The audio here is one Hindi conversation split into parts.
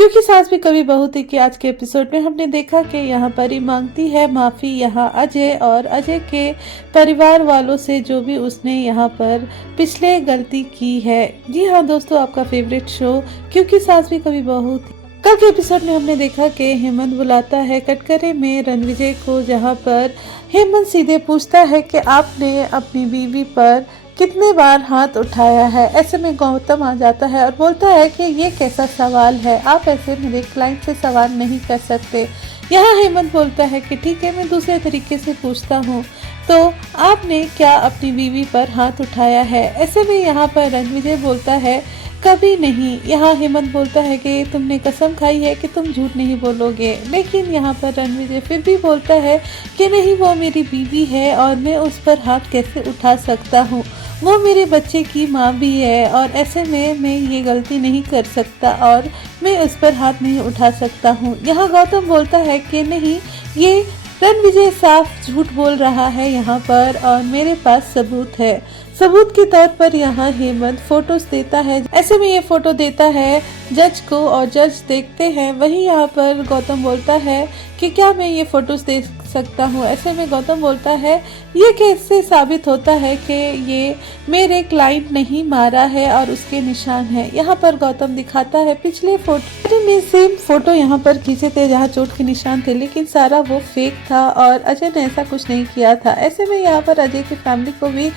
क्योंकि सास भी कभी बहू थी कि आज के एपिसोड में हमने देखा कि यहाँ परी मांगती है माफ़ी यहाँ अजय और अजय के परिवार वालों से जो भी उसने यहाँ पर पिछले गलती की है। जी हाँ दोस्तों, आपका फेवरेट शो क्योंकि सास भी कभी बहू थी। कल के एपिसोड में हमने देखा कि हेमंत बुलाता है कटघरे में रणविजय को, जहाँ पर हेमंत सीधे पूछता है कि आपने अपनी बीवी पर कितने बार हाथ उठाया है। ऐसे में गौतम आ जाता है और बोलता है कि ये कैसा सवाल है, आप ऐसे मेरे क्लाइंट से सवाल नहीं कर सकते। यहाँ हेमंत बोलता है कि ठीक है, मैं दूसरे तरीके से पूछता हूँ, तो आपने क्या अपनी बीवी पर हाथ उठाया है। ऐसे में यहाँ पर रणविजय बोलता है कभी नहीं। यहाँ हेमंत बोलता है कि तुमने कसम खाई है कि तुम झूठ नहीं बोलोगे, लेकिन यहाँ पर रणविजय फिर भी बोलता है कि नहीं, वो मेरी बीवी है और मैं उस पर हाथ कैसे उठा सकता हूँ, वो मेरे बच्चे की माँ भी है और ऐसे में मैं ये गलती नहीं कर सकता और मैं उस पर हाथ नहीं उठा सकता हूँ। यहाँ गौतम बोलता है कि नहीं, ये रणविजय साफ झूठ बोल रहा है यहाँ पर और मेरे पास सबूत है। सबूत के तौर पर यहाँ हेमंत फोटोज देता है। ऐसे में ये फोटो देता है जज को और जज देखते हैं। वहीं यहाँ पर गौतम बोलता है कि क्या मैं ये फोटोज देख सकता हूँ। ऐसे में गौतम बोलता है ये कैसे साबित होता है कि ये मेरे क्लाइंट नहीं मारा है और उसके निशान है। यहाँ पर गौतम दिखाता है पिछले फोटो में सेम फोटो यहाँ पर खींचे थे जहाँ चोट के निशान थे, लेकिन सारा वो फेक था और अजय ने ऐसा कुछ नहीं किया था। ऐसे में यहाँ पर अजय की फैमिली को भी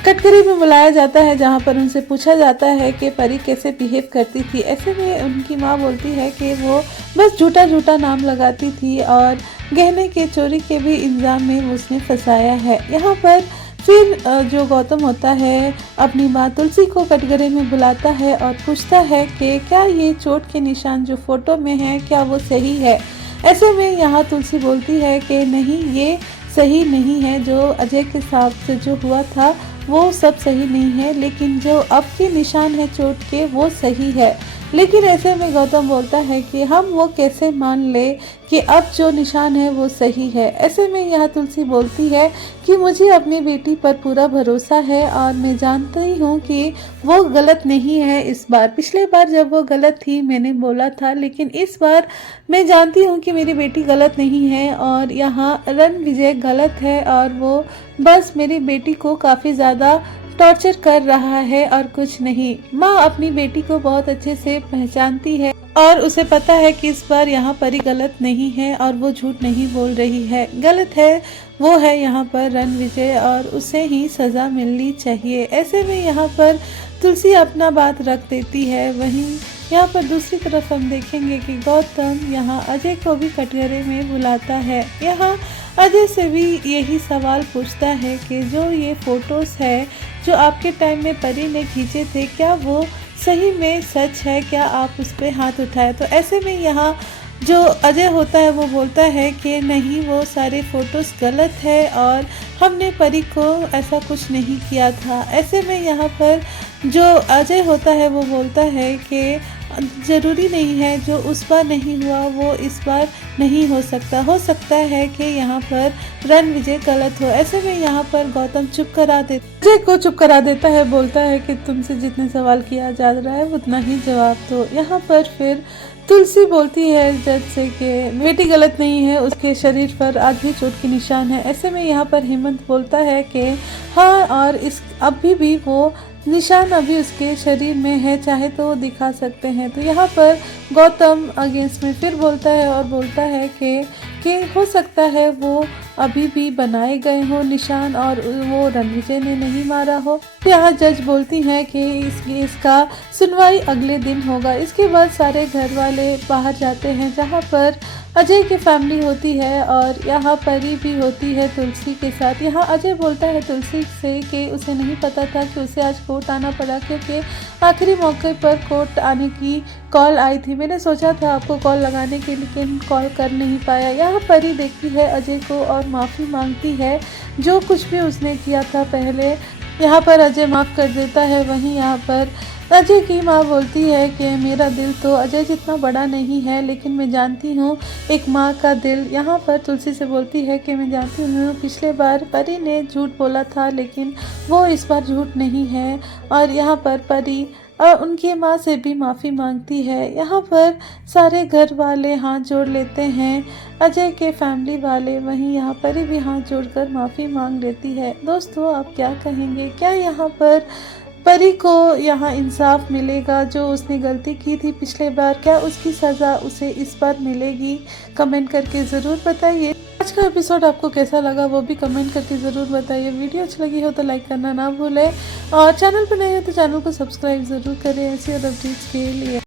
कटघरे में बुलाया जाता है, जहाँ पर उनसे पूछा जाता है कि परी कैसे बिहेव करती थी। ऐसे में उनकी माँ बोलती है कि वो बस झूठा झूठा नाम लगाती थी और गहने के चोरी के भी इल्जाम में उसने फंसाया है। यहाँ पर फिर जो गौतम होता है अपनी माँ तुलसी को कटघरे में बुलाता है और पूछता है कि क्या ये चोट के निशान जो फोटो में है क्या वो सही है। ऐसे में यहाँ तुलसी बोलती है कि नहीं, ये सही नहीं है, जो अजय के साथ जो हुआ था वो सब सही नहीं है, लेकिन जो अब के निशान है चोट के वो सही है। लेकिन ऐसे में गौतम बोलता है कि हम वो कैसे मान ले कि अब जो निशान है वो सही है। ऐसे में यह तुलसी बोलती है कि मुझे अपनी बेटी पर पूरा भरोसा है और मैं जानती हूँ कि वो गलत नहीं है इस बार। पिछले बार जब वो गलत थी मैंने बोला था, लेकिन इस बार मैं जानती हूँ कि मेरी बेटी गलत नहीं है और यहाँ रणविजय गलत है और वो बस मेरी बेटी को काफ़ी ज़्यादा टॉर्चर कर रहा है और कुछ नहीं। माँ अपनी बेटी को बहुत अच्छे से पहचानती है और उसे पता है कि इस बार यहाँ परी गलत नहीं है और वो झूठ नहीं बोल रही है। गलत है वो है यहाँ पर रणविजय और उसे ही सज़ा मिलनी चाहिए। ऐसे में यहाँ पर तुलसी अपना बात रख देती है। वहीं यहाँ पर दूसरी तरफ हम देखेंगे कि गौतम यहाँ अजय को भी कटघरे में बुलाता है। यहाँ अजय से भी यही सवाल पूछता है कि जो ये फोटोज़ है जो आपके टाइम में परी ने खींचे थे, क्या वो सही में सच है, क्या आप उस पर हाथ उठाए। तो ऐसे में यहाँ जो अजय होता है वो बोलता है कि नहीं, वो सारे फ़ोटोज़ गलत है और हमने परी को ऐसा कुछ नहीं किया था। ऐसे में यहाँ पर जो अजय होता है वो बोलता है कि ज़रूरी नहीं है जो उस बार नहीं हुआ वो इस बार नहीं हो सकता है कि यहाँ पर रणविजय गलत हो। ऐसे में यहाँ पर गौतम चुप करा देता है, बोलता है कि तुमसे जितने सवाल किया जा रहा है उतना ही जवाब दो। यहाँ पर फिर तुलसी बोलती है जज से कि बेटी गलत नहीं है, उसके शरीर पर आज भी चोट के निशान है। ऐसे में यहाँ पर हेमंत बोलता है कि हाँ, और इस अभी भी वो निशान अभी उसके शरीर में है, चाहे तो वो दिखा सकते हैं। तो यहाँ पर गौतम अगेंस्ट में फिर बोलता है और बोलता है कि हो सकता है वो अभी भी बनाए गए हो निशान और वो रणविजय ने नहीं मारा हो। यहाँ जज बोलती हैं कि इसका सुनवाई अगले दिन होगा। इसके बाद सारे घर वाले बाहर जाते हैं, जहाँ पर अजय की फैमिली होती है और यहाँ परी भी होती है तुलसी के साथ। यहाँ अजय बोलता है तुलसी से कि उसे नहीं पता था कि उसे आज कोर्ट आना पड़ा, क्योंकि आखिरी मौके पर कोर्ट आने की कॉल आई थी। मैंने सोचा था आपको कॉल लगाने के, लेकिन कॉल कर नहीं पाया। यहाँ परी देखती है अजय को और माफ़ी मांगती है जो कुछ भी उसने किया था पहले। यहाँ पर अजय माफ़ कर देता है। वहीं यहाँ पर अजय की माँ बोलती है कि मेरा दिल तो अजय जितना बड़ा नहीं है, लेकिन मैं जानती हूँ एक माँ का दिल। यहाँ पर तुलसी से बोलती है कि मैं जानती हूँ पिछले बार परी ने झूठ बोला था, लेकिन वो इस बार झूठ नहीं है। और यहाँ पर परी उनकी माँ से भी माफ़ी मांगती है। यहाँ पर सारे घर वाले हाथ जोड़ लेते हैं, अजय के फैमिली वाले, वहीं यहाँ परी भी हाथ जोड़कर माफ़ी मांग लेती है। दोस्तों आप क्या कहेंगे, क्या यहाँ पर परी को यहाँ इंसाफ मिलेगा? जो उसने गलती की थी पिछले बार, क्या उसकी सज़ा उसे इस बार मिलेगी? कमेंट करके ज़रूर बताइए। आज का एपिसोड आपको कैसा लगा वो भी कमेंट करके ज़रूर बताइए। वीडियो अच्छी लगी हो तो लाइक करना ना भूलें और चैनल पर नए हो तो चैनल को सब्सक्राइब ज़रूर करें ऐसी और अपडेट्स के लिए।